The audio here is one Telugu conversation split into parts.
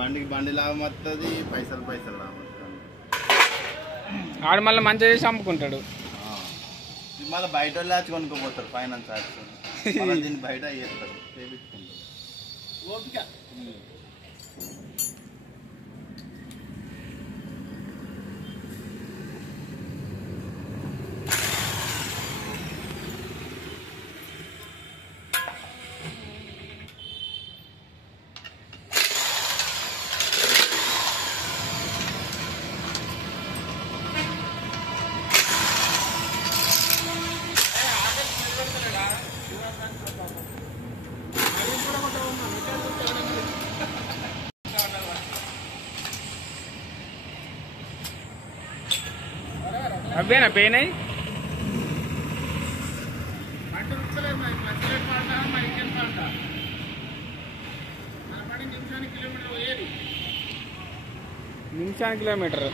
బండికి బండి లాభం వస్తుంది, పైసలు పైసలు లాభం వస్తుంది. ఆడు మళ్ళీ మంచిగా చేసి అమ్ముకుంటాడు. మళ్ళీ బయట వాళ్ళు వచ్చి కొనుక్కోపోతారు, ఫైనాన్స్ వచ్చి దీన్ని బయట చేస్తారు, చేయించుకుంటారు. ఓపిక అవేనా పోయినాయి. నిమిషానికి కిలోమీటర్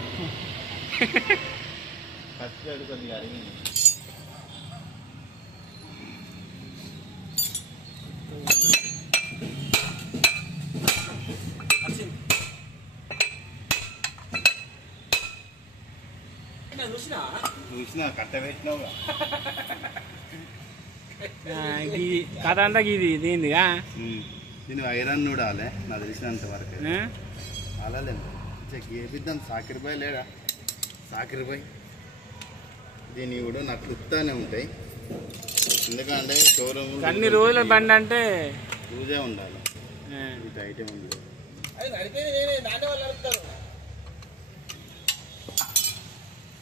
చూసినా కట్ట పెట్టినావుగా. కథ అంతా ఇది దీనిగా. నేను ఐరన్ చూడాలి నాకు తెలిసినంత వరకు. అలాగే గేపిద్దాం. సాకిర్ బాయ్ లేడా? సాకిర్ బాయ్ దీన్ని కూడా నట్లు ఉత్తానే ఉంటాయి, ఎందుకంటే షోరూమ్ అన్ని రోజుల బండి అంటే రోజే ఉండాలి. ఇది ఐటమ్ ఉంది.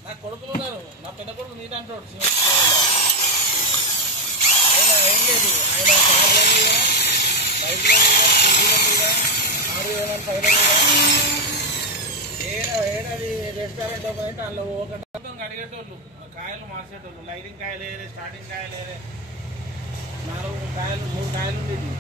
నా కొడుకులు ఉన్నారు, నా పెద్ద కొడుకు నీట్ అంటాడు. ఏం లేదు, ఆయన కార్ల మీద, బైక్ల మీద, స్కూటీల మీద, 6,000 పైన ఏడాది రెస్టారెంట్ ఓపెన్ అయితే అందులో ఒకటి అడిగేటోళ్ళు, కాయలు మార్చేటోళ్ళు. లైటింగ్ కాయలు వేరే, స్టార్టింగ్ కాయలు వేరే, 4 కాయలు 3 కాయలు ఉండేది.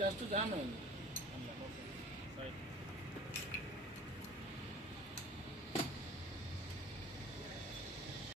డస్ట్ జామ్ అయింది.